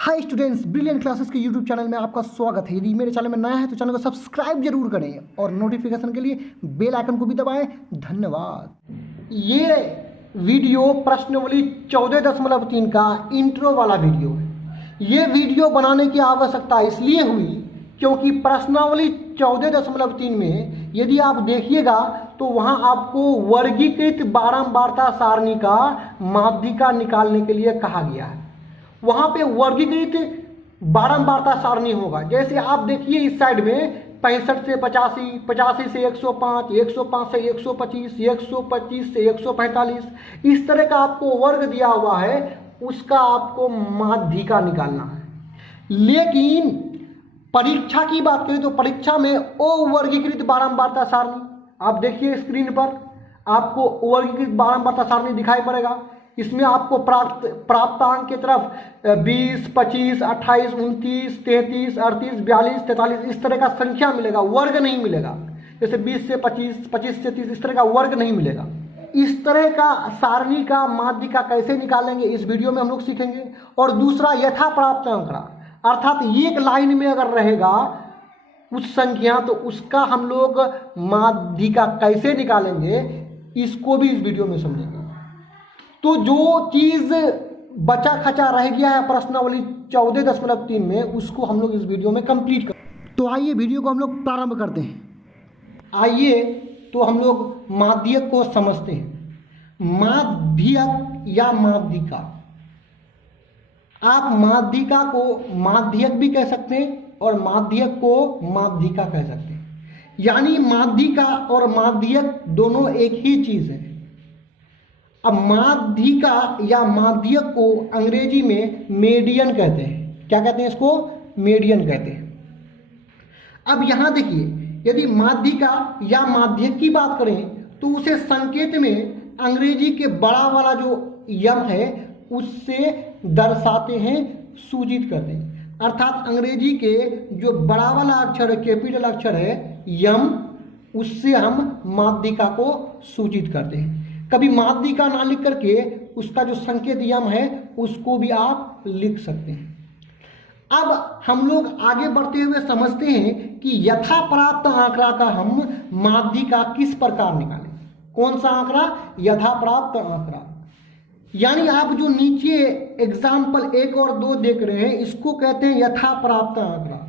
Hi students, brilliant classes के YouTube channel में आपका स्वागत है। यदि मेरे चैनल में नया है तो चैनल को सब्सक्राइब जरूर करें और नोटिफिकेशन के लिए बेल आइकन को भी दबाएं। धन्यवाद। ये वीडियो प्रश्नावली 14.3 का इंट्रो वाला वीडियो है। ये वीडियो बनाने की आवश्यकता इसलिए हुई क्योंकि प्रश्नावली 14.3 में यदि आप देखिएगा तो वहाँ आपको वर्गीकृत बारंबारता सारणी का माध्यिका निकालने के लिए कहा गया है। वहां पे वर्गीकृत बारंबारता सारणी होगा। जैसे आप देखिए इस साइड में 65 से 85, 85 से 105, 105 से 125, 125 से 145, इस तरह का आपको वर्ग दिया हुआ है, उसका आपको माध्यिका निकालना है। लेकिन परीक्षा की बात करें तो परीक्षा में अवर्गीकृत बारंबारता सारणी, आप देखिए स्क्रीन पर आपको अवर्गीकृत बारंबारता सारणी दिखाई पड़ेगा। इसमें आपको प्राप्तांक की तरफ 20, 25, 28, 29, 33, 38, 42, 43 इस तरह का संख्या मिलेगा, वर्ग नहीं मिलेगा। जैसे 20 से 25, 25 से 30 इस तरह का वर्ग नहीं मिलेगा। इस तरह का सारणी का माध्यिका कैसे निकालेंगे इस वीडियो में हम लोग सीखेंगे। और दूसरा यथा प्राप्त आंकड़ा, अर्थात एक लाइन में अगर रहेगा कुछ संख्या तो उसका हम लोग माध्यिका कैसे निकालेंगे इसको भी इस वीडियो में समझेंगे। तो जो चीज बचा खचा रह गया है प्रश्नावली 14.3 में, उसको हम लोग इस वीडियो में कंप्लीट कर। तो आइए वीडियो को हम लोग प्रारंभ करते हैं। आइए तो हम लोग माध्यक को समझते हैं। माध्यक या माध्यिका, आप माध्यिका को माध्यक भी कह सकते हैं और माध्यक को माध्यिका कह सकते हैं। यानी माध्यिका और माध्यक दोनों एक ही चीज है। अब माध्यिका या माध्यक को अंग्रेजी में मीडियन कहते हैं। क्या कहते हैं इसको? मीडियन कहते हैं। अब यहां देखिए, यदि माध्यिका या माध्यक की बात करें तो उसे संकेत में अंग्रेजी के बड़ा वाला जो यम है उससे दर्शाते हैं, सूचित करते हैं। अर्थात अंग्रेजी के जो बड़ा वाला अक्षर है, कैपिटल अक्षर है यम, उससे हम माध्यिका को सूचित करते हैं। कभी माध्यिका ना लिख करके उसका जो संकेत यम है उसको भी आप लिख सकते हैं। अब हम लोग आगे बढ़ते हुए समझते हैं कि यथा प्राप्त आंकड़ा का हम माध्यिका किस प्रकार निकालें। कौन सा आंकड़ा? यथा प्राप्त आंकड़ा। यानी आप जो नीचे एग्जाम्पल 1 और 2 देख रहे हैं इसको कहते हैं यथा प्राप्त आंकड़ा।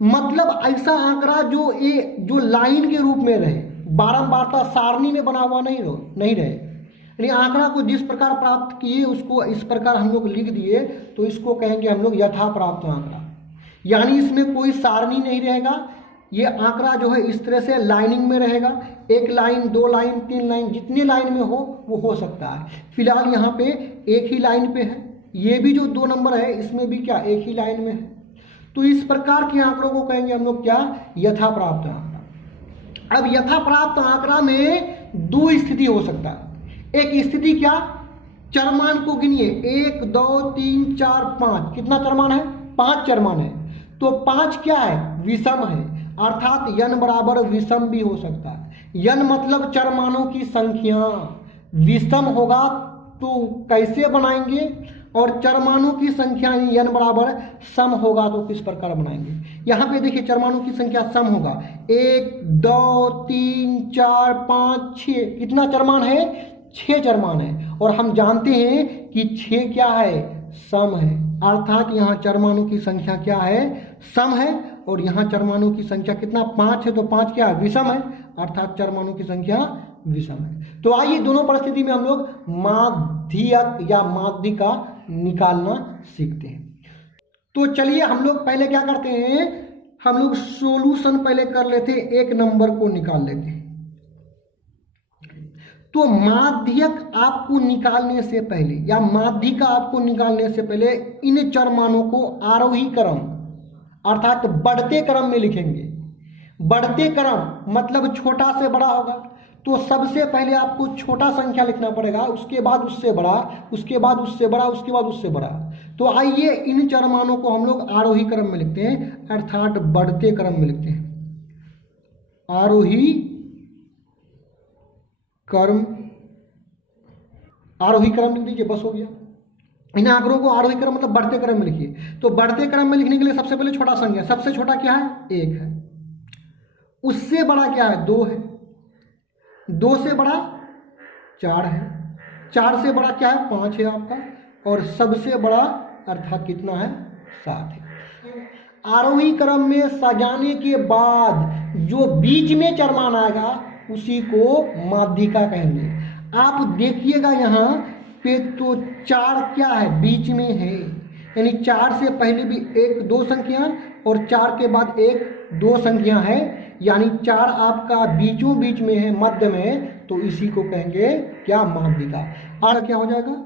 मतलब ऐसा आंकड़ा जो लाइन के रूप में रहे, बारंबारता सारणी में बना हुआ नहीं रहे। यानी आंकड़ा को जिस प्रकार प्राप्त किए उसको इस प्रकार हम लोग लिख दिए तो इसको कहेंगे हम लोग यथा प्राप्त आंकड़ा। यानी इसमें कोई सारणी नहीं रहेगा, ये आंकड़ा जो है इस तरह से लाइनिंग में रहेगा। 1 लाइन, 2 लाइन, 3 लाइन, जितने लाइन में हो वो हो सकता है। फिलहाल यहाँ पे एक ही लाइन पे है। ये भी जो 2 नंबर है इसमें भी क्या एक ही लाइन में है। तो इस प्रकार के आंकड़ों को कहेंगे हम लोग क्या? यथा प्राप्त आंकड़ा। अब यथा प्राप्त आंकड़ा में 2 स्थिति हो सकता है। एक स्थिति क्या? चरमान को गिनिए, 1, 2, 3, 4, 5। कितना चरमान है? 5 चरमान है। तो 5 क्या है? विषम है। अर्थात यन बराबर विषम भी हो सकता है। यन मतलब चरमानों की संख्या। विषम होगा तो कैसे बनाएंगे, और चरमानों की संख्या यन बराबर सम होगा तो किस प्रकार बनाएंगे। यहां पे देखिए चरमानों की संख्या सम होगा। 1, 2, 3, 4, 5, 6। कितना चरमान है? 6 चरमान है। और हम जानते हैं कि 6 क्या है? सम है। अर्थात यहाँ चरमानों की संख्या क्या है? सम है। और यहाँ चरमानों की संख्या कितना? 5 है। तो 5 क्या है? विषम है। अर्थात चरमानों की संख्या विषम है। तो आइए दोनों परिस्थिति में हम लोग माध्यक या माध्यिका निकालना सीखते हैं। तो चलिए हम लोग पहले क्या करते हैं, हम लोग सॉल्यूशन पहले कर लेते हैं, 1 नंबर को निकाल लेते हैं। तो माध्यक आपको निकालने से पहले या माध्यिका आपको निकालने से पहले इन चरमानों को आरोही क्रम अर्थात बढ़ते क्रम में लिखेंगे। बढ़ते क्रम मतलब छोटा से बड़ा होगा। तो सबसे पहले आपको छोटा संख्या लिखना पड़ेगा, उसके बाद उससे बड़ा, उसके बाद उससे बड़ा, उसके बाद उससे बड़ा। तो आइए इन चरमानों को हम लोग आरोही क्रम में लिखते हैं, अर्थात बढ़ते क्रम में लिखते हैं। आरोही क्रम, आरोही क्रम लिख दीजिए, बस हो गया। इन आंकड़ों को आरोही क्रम मतलब बढ़ते क्रम में लिखिए। तो बढ़ते क्रम में लिखने के लिए सबसे पहले छोटा संख्या, सबसे छोटा क्या है? 1 है। उससे बड़ा क्या है? 2 है। 2 से बड़ा 4 है। 4 से बड़ा क्या है? 5 है आपका। और सबसे बड़ा अर्थात कितना है? 7 है। आरोही क्रम में सजाने के बाद जो बीच में चरमान आएगा उसी को माध्यिका कहेंगे। आप देखिएगा यहाँ पे तो 4 क्या है? बीच में है, यानी 4 से पहले भी 1 2 संख्या और 4 के बाद 1 2 संख्या है, यानी 4 आपका बीचों बीच में है, मध्य में है, तो इसी को कहेंगे क्या? माध्यिका। और क्या हो जाएगा?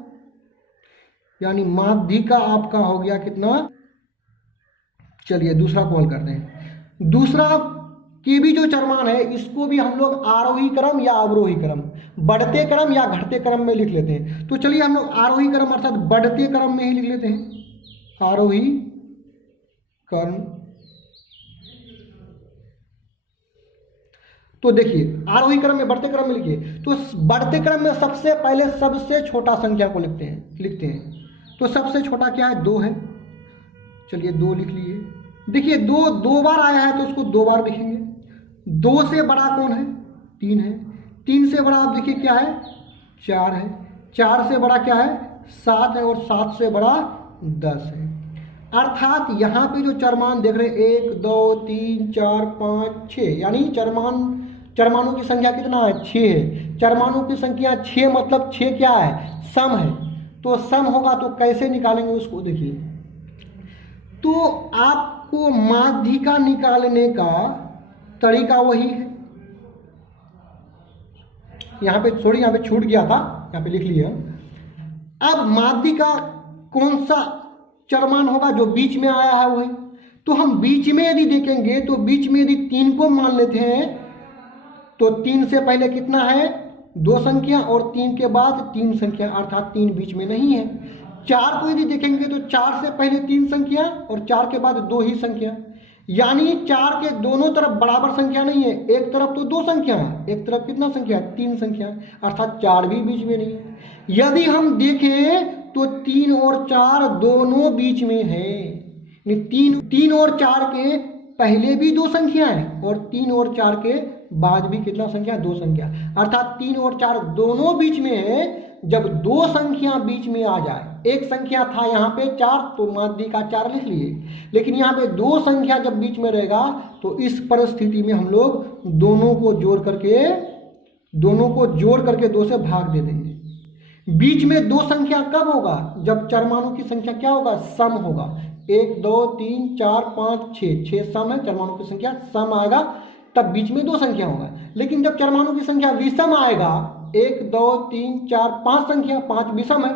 यानी माध्यिका आपका हो गया कितना? चलिए दूसरा कॉल करते हैं। दूसरा के भी जो चरमान है इसको भी हम लोग आरोही क्रम या अवरोही क्रम, बढ़ते क्रम या घटते क्रम में लिख लेते हैं। तो चलिए हम लोग आरोही क्रम अर्थात बढ़ते क्रम में ही लिख लेते हैं। आरोही क्रम। तो देखिए आरोही क्रम में, बढ़ते क्रम में लिखिए। तो बढ़ते क्रम में सबसे पहले सबसे छोटा संख्या को लिखते हैं। तो सबसे छोटा क्या है? 2 है। चलिए 2 लिख लिए। देखिए 2 2 बार आया है तो उसको 2 बार लिखेंगे। 2 से बड़ा कौन है? 3 है। 3 से बड़ा आप देखिए क्या है? 4 है। 4 से बड़ा क्या है? 7 है। और 7 से बड़ा 10 है। अर्थात यहाँ पे जो चरमान देख रहे हैं 1 2 3 4 5 6, यानी चरमानों की संख्या कितना है? 6 है। चरमानों की संख्या 6 मतलब 6 क्या है? सम है। तो सम होगा तो कैसे निकालेंगे उसको देखिए। तो आपको माध्यिका निकालने का तरीका वही है। यहां पे सॉरी, यहां पे छूट गया था, यहां पे लिख लिया। अब माध्यिका कौन सा चरमान होगा? जो बीच में आया है वही। तो हम बीच में यदि देखेंगे तो बीच में यदि 3 को मान लेते हैं तो 3 से पहले कितना है? 2 संख्या और 3 के बाद 3 संख्या, अर्थात 3 बीच में नहीं है। 4 को यदि देखेंगे तो 4 से पहले 3 संख्या और 4 के बाद 2 ही संख्या, यानी 4 के दोनों तरफ बराबर संख्या नहीं है। एक तरफ तो 2 संख्या है, एक तरफ कितना संख्या? 3 संख्या, अर्थात 4 भी बीच में नहीं है। यदि हम देखें तो 3 और 4 दोनों बीच में है। 3 और 4 के पहले भी 2 संख्या है और 3 और 4 के बाद भी कितना संख्या? 2 संख्या, अर्थात 3 और 4 दोनों बीच में है। जब 2 संख्या बीच में आ जाए, एक संख्या था यहाँ पे 4 तो माध्यिका 4 लिख लिए, लेकिन यहाँ पे 2 संख्या जब बीच में रहेगा तो इस परिस्थिति में हम लोग दोनों को जोड़ करके 2 से भाग दे देंगे। बीच में 2 संख्या कब होगा? जब चरमानों की संख्या क्या होगा? सम होगा। 1 2 3 4 5 6 सम है, चरमानों की संख्या सम आएगा तब बीच में 2 संख्या होगा। लेकिन जब चरमानों की संख्या विषम आएगा, 1 2 3 4 5 संख्या, 5 विषम है,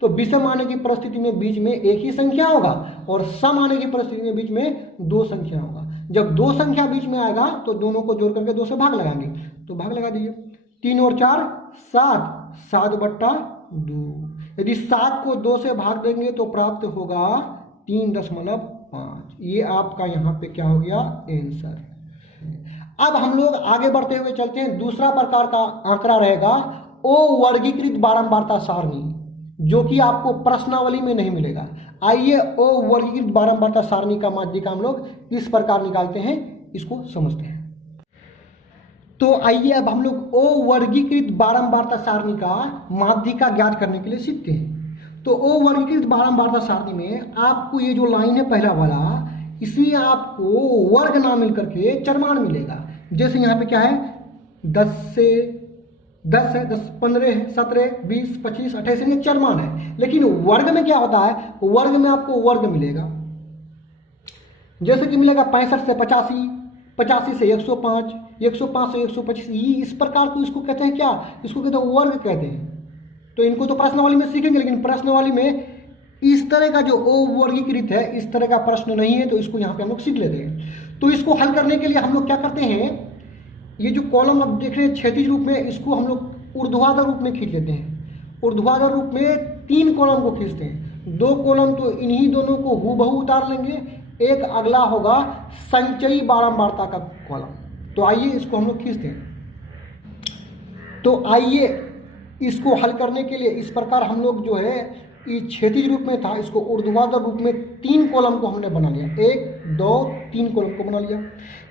तो विषम आने की परिस्थिति में बीच में एक ही संख्या होगा और सम आने की परिस्थिति में बीच में 2 संख्या होगा। जब 2 संख्या बीच में आएगा तो दोनों को जोड़ करके 2 से भाग लगाएंगे। तो भाग लगा दीजिए। 3 और 4 7, 7/2। यदि 7 को 2 से भाग देंगे तो प्राप्त होगा 3.5। ये आपका यहाँ पे क्या हो गया? आंसर। अब हम लोग आगे बढ़ते हुए चलते हैं। दूसरा प्रकार का आंकड़ा रहेगा अवर्गीकृत बारंबारता सारणी, जो कि आपको प्रश्नावली में नहीं मिलेगा। आइए अवर्गीकृत बारंबारता सारणी का माध्यिका हम लोग इस प्रकार निकालते हैं, इसको समझते हैं। तो आइए अब हम लोग अवर्गीकृत बारंबारता सारणी का माध्यिका ज्ञात करने के लिए सीखते हैं। तो अवर्गीकृत बारंबारता सारणी में आपको ये जो लाइन है पहला वाला, इसमें आपको वर्ग ना मिल करके चरमान मिलेगा। जैसे यहाँ पे क्या है? 10 से 10 है, 10 15 है, 17 20 25 28 ये चरमान है। लेकिन वर्ग में क्या होता है? वर्ग में आपको वर्ग मिलेगा, जैसे कि मिलेगा 65 से 85, 85 से 105, 105 से 125। ये इस प्रकार को इसको कहते हैं क्या? इसको कहते हैं वर्ग कहते हैं। तो इनको तो प्रश्नावली में सीखेंगे, लेकिन प्रश्नावली में इस तरह का जो अवर्गीकृत है, इस तरह का प्रश्न नहीं है, तो इसको यहाँ पे हम लोग सीख लेते हैं। तो इसको हल करने के लिए हम लोग क्या करते हैं? ये जो कॉलम आप देख रहे हैं क्षैतिज रूप में, इसको हम लोग ऊर्ध्वाधर रूप में खींच लेते हैं। ऊर्ध्वाधर रूप में 3 कॉलम को खींचते हैं। 2 कॉलम तो इन्हीं दोनों को हूबहू उतार लेंगे, एक अगला होगा संचयी बारंबारता का कॉलम। तो आइए इसको हम लोग खींचते हैं। तो आइए इसको हल करने के लिए इस प्रकार हम लोग जो है ये क्षैतिज रूप में था, इसको ऊर्ध्वाधर रूप में 3 कॉलम को हमने बना लिया, 1 2 3 कॉलम को बना लिया।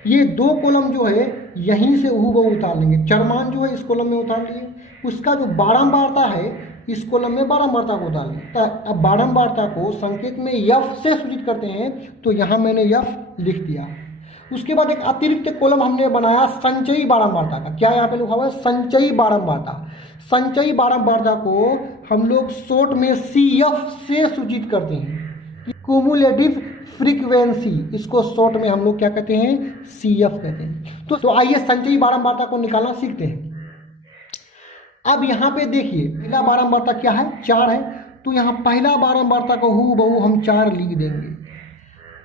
ये 2 कॉलम जो है यहीं से हूबहू उतार लेंगे, चरमान जो है इस कॉलम में उतार लिए, उसका जो बारंबारता है इस कॉलम में बारंबारता को उतार लिया। अब बारंबारता को संकेत में यफ से सूचित करते हैं, तो यहाँ मैंने यफ लिख दिया। उसके बाद एक अतिरिक्त कॉलम हमने बनाया संचयी बारंबारता का। क्या यहाँ पे लिखा हुआ है? संचयी बारंबारता। संचयी बारंबारता को हम लोग शॉर्ट में CF से सूचित करते हैं, क्यूमुलेटिव फ्रीक्वेंसी, इसको शॉर्ट में हम लोग क्या कहते हैं? CF कहते हैं। तो आइए संचयी बारंबारता को निकालना सीखते हैं। अब यहाँ पे देखिए पहला बारंबारता क्या है? 4 है, तो यहाँ पहला बारंबारता को हूबहू हम 4 लिख देंगे।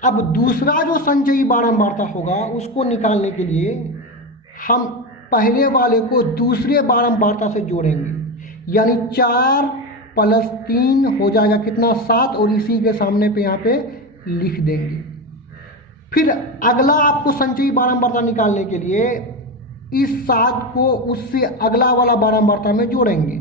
अब दूसरा जो संचयी बारंबारता होगा उसको निकालने के लिए हम पहले वाले को दूसरे बारंबारता से जोड़ेंगे, यानी 4 + 3 हो जाएगा कितना? 7, और इसी के सामने पे यहाँ पे लिख देंगे। फिर अगला आपको संचयी बारंबारता निकालने के लिए इस 7 को उससे अगला वाला बारंबारता में जोड़ेंगे।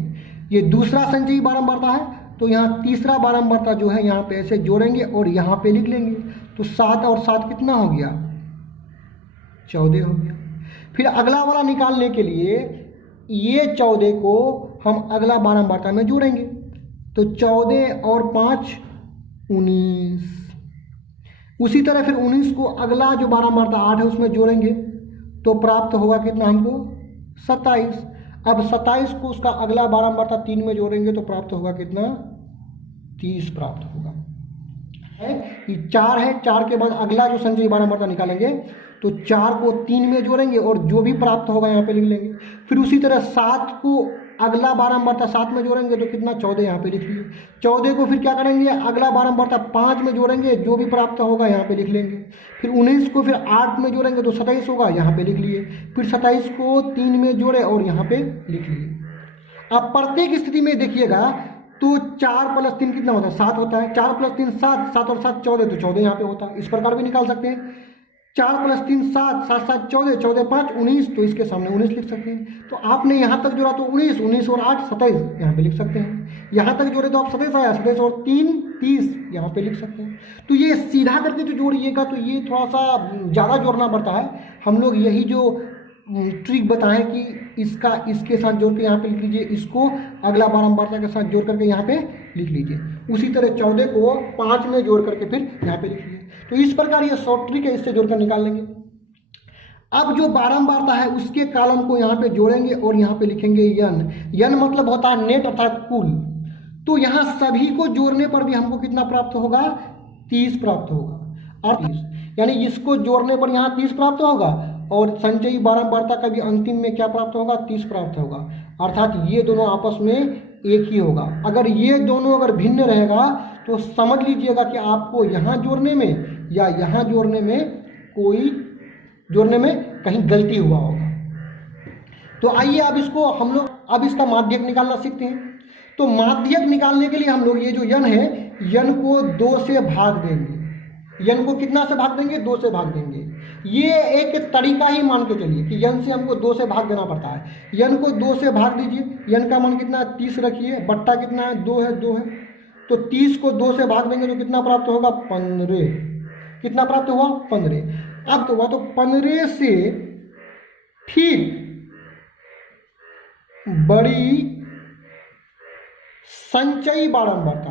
ये दूसरा संचयी बारंबारता है, तो यहाँ तीसरा बारंबारता जो है यहाँ पे ऐसे जोड़ेंगे और यहाँ पे लिख लेंगे। तो 7 और 7 कितना हो गया? 14 हो गया। फिर अगला वाला निकालने के लिए ये 14 को हम अगला बारंबारता में जोड़ेंगे, तो 14 और 5 19। उसी तरह फिर 19 को अगला जो बारंबारता 8 है उसमें जोड़ेंगे, तो प्राप्त होगा कितना हमको? 27। अब 27 को उसका अगला बारंबारता 3 में जोड़ेंगे, तो प्राप्त होगा कितना? 30 प्राप्त होगा। ये 4 है, 4 के बाद अगला जो संचयी बारंबारता निकालेंगे, तो 4 को 3 में जोड़ेंगे और जो भी प्राप्त होगा यहाँ पे लिख लेंगे। फिर उसी तरह 7 को अगला बारंबारता 7 में जोड़ेंगे, तो कितना? 14 यहाँ पे लिख लिए। 14 को फिर क्या करेंगे? अगला बारंबारता 5 में जोड़ेंगे, जो भी प्राप्त होगा यहाँ पे लिख लेंगे। फिर 19 को फिर 8 में जोड़ेंगे, तो 27 होगा, यहाँ पे लिख लिए। फिर 27 को 3 में जोड़े और यहाँ पे लिख लिए। अब प्रत्येक स्थिति में देखिएगा तो 4 + 3 कितना होता है? 7 होता है। 4 + 3 7, 7 और 7 14, तो 14 यहाँ पे होता है। इस प्रकार भी निकाल सकते हैं। 4 + 3 7, 7 7 14, 14 5 19, तो इसके सामने 19 लिख सकते हैं। तो आपने यहाँ तक जोड़ा तो 19, 19 और 8 27 यहाँ पे लिख सकते हैं। यहाँ तक जोड़े तो आप 27 आया, 27 और 3 30 यहाँ पे लिख सकते हैं। तो ये सीधा करके जो जोड़िएगा तो ये थोड़ा सा ज़्यादा जोड़ना पड़ता है। हम लोग यही जो ट्रिक बताएं कि इसका इसके साथ जोड़ के यहाँ पे लिख लीजिए, इसको अगला बारंबारता के साथ जोड़ करके यहाँ पे लिख लीजिए। उसी तरह 14 को 5 में जोड़ करके फिर यहाँ पे लिख लीजिए। तो इस प्रकार ये शॉर्ट ट्रिक है, इससे जोड़कर निकाल लेंगे। अब जो बारंबारता है उसके कॉलम को यहाँ पे जोड़ेंगे और यहाँ पे लिखेंगे यन। यन मतलब होता है नेट अर्थात कुल। तो यहाँ सभी को जोड़ने पर भी हमको कितना प्राप्त होगा? 30 प्राप्त होगा। और 30 यानी इसको जोड़ने पर यहाँ 30 प्राप्त होगा और संचयी बारंबारता का भी अंतिम में क्या प्राप्त होगा? 30 प्राप्त होगा। अर्थात ये दोनों आपस में एक ही होगा। अगर ये दोनों अगर भिन्न रहेगा तो समझ लीजिएगा कि आपको यहाँ जोड़ने में या यहाँ जोड़ने में कहीं गलती हुआ होगा। तो आइए अब इसको हम लोग अब इसका माध्यक निकालना सीखते हैं। तो माध्यक निकालने के लिए हम लोग ये जो यन है, यन को 2 से भाग देंगे। यन को कितना से भाग देंगे? 2 से भाग देंगे। ये एक तरीका ही मान के चलिए कि यन से हमको 2 से भाग देना पड़ता है। यन को 2 से भाग दीजिए। यन का मान कितना? 30 रखिए, बट्टा कितना है? 2 है, 2 है। तो 30 को 2 से भाग देंगे तो कितना प्राप्त होगा? 15। कितना प्राप्त हुआ? 15। अब तो हुआ तो 15 से ठीक बड़ी संचयी बारंबारता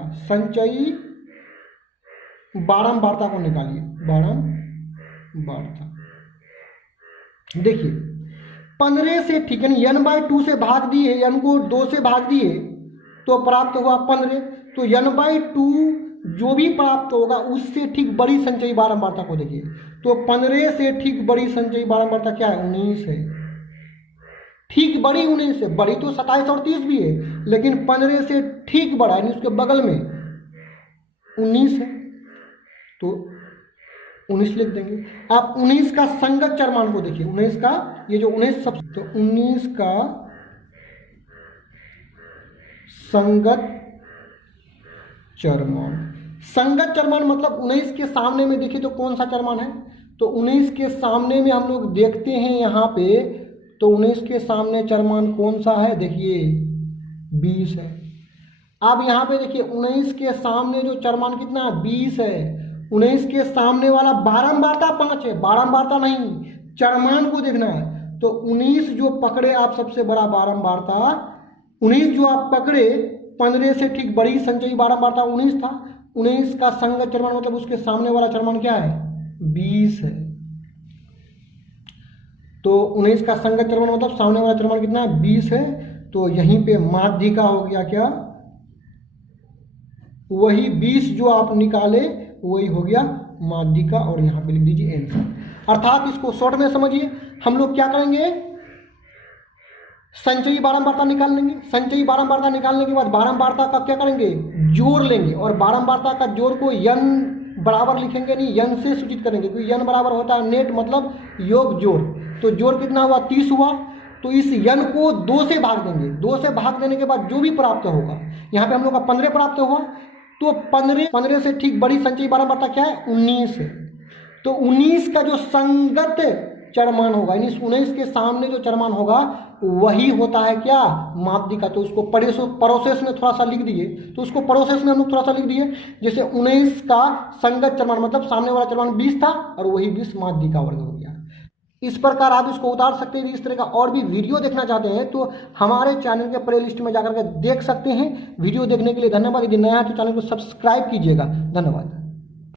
को निकालिए। बारंबारता देखिए 15 से ठीक है, n/2 से भाग दिए, n को 2 से भाग दिए तो प्राप्त हुआ 15। तो n/2 जो भी प्राप्त होगा उससे ठीक बड़ी संचयी बारंबारता को देखिए। तो 15 से ठीक बड़ी संचयी बारंबारता क्या है? 19 है। ठीक बड़ी 19 है, बड़ी तो 27 और 30 भी है, लेकिन 15 से ठीक बड़ा यानी उसके बगल में 19 है, तो 19 लिख देंगे। आप 19 का संगत चरमान को देखिए। 19 का ये जो 19 सब, तो 19 का संगत चरमान मतलब 19 के सामने में देखिए तो कौन सा चरमान है? तो 19 के सामने में हम लोग देखते हैं यहाँ पे, तो 19 के सामने चरमान कौन सा है? देखिए 20 है। अब यहाँ पे देखिए 19 के सामने जो चरमान कितना है 20 है। 19 के सामने वाला बारंबारता 5 है, बारंबारता नहीं, चरमान को देखना है। तो 19 जो पकड़े आप सबसे बड़ा बारंबारता, 19 जो आप पकड़े 15 से ठीक बड़ी संचयी बारंबारता 19 था। 19 का संगत चरमान मतलब उसके सामने वाला चरमान क्या है 20 है। तो 19 का संगत चरमान मतलब सामने वाला चरमान कितना है 20 है। तो यहीं पे माध्यिका हो गया क्या, वही 20 जो आप निकाले वही हो गया माध्यिका, और यहाँ पे लिख दीजिए आंसर। अर्थात इसको शॉर्ट में समझिए, हम लोग क्या करेंगे, संचयी बारंबारता निकाल लेंगे। संचयी बारंबारता निकालने के बाद बारंबारता का क्या करेंगे जोड़ लेंगे, और बारंबारता का जोड़ को यन बराबर लिखेंगे नहीं, यन से सूचित करेंगे, क्योंकि यन बराबर होता है नेट मतलब योग जोड़। तो जोड़ कितना हुआ 30 हुआ। तो इस यन को 2 से भाग देंगे, 2 से भाग देने के बाद जो भी प्राप्त होगा, यहाँ पे हम लोग का 15 प्राप्त हुआ। तो 15 से ठीक बड़ी संचयी बारंबारता क्या है 19 है। तो 19 का जो संगत चरमान होगा, यानी 19 के सामने जो चरमान होगा वही होता है क्या माध्यिका। तो उसको प्रोसेस में थोड़ा सा लिख दिए, तो उसको प्रोसेस में हम लोग थोड़ा सा लिख दिए, जैसे 19 का संगत चरमान मतलब सामने वाला चरमान 20 था और वही 20 माध्यिका वर्ग हो गया। इस प्रकार आप इसको उतार सकते हैं। इस तरह का और भी वीडियो देखना चाहते हैं तो हमारे चैनल के प्लेलिस्ट में जाकर के देख सकते हैं। वीडियो देखने के लिए धन्यवाद। यदि नया है तो चैनल को सब्सक्राइब कीजिएगा। धन्यवाद।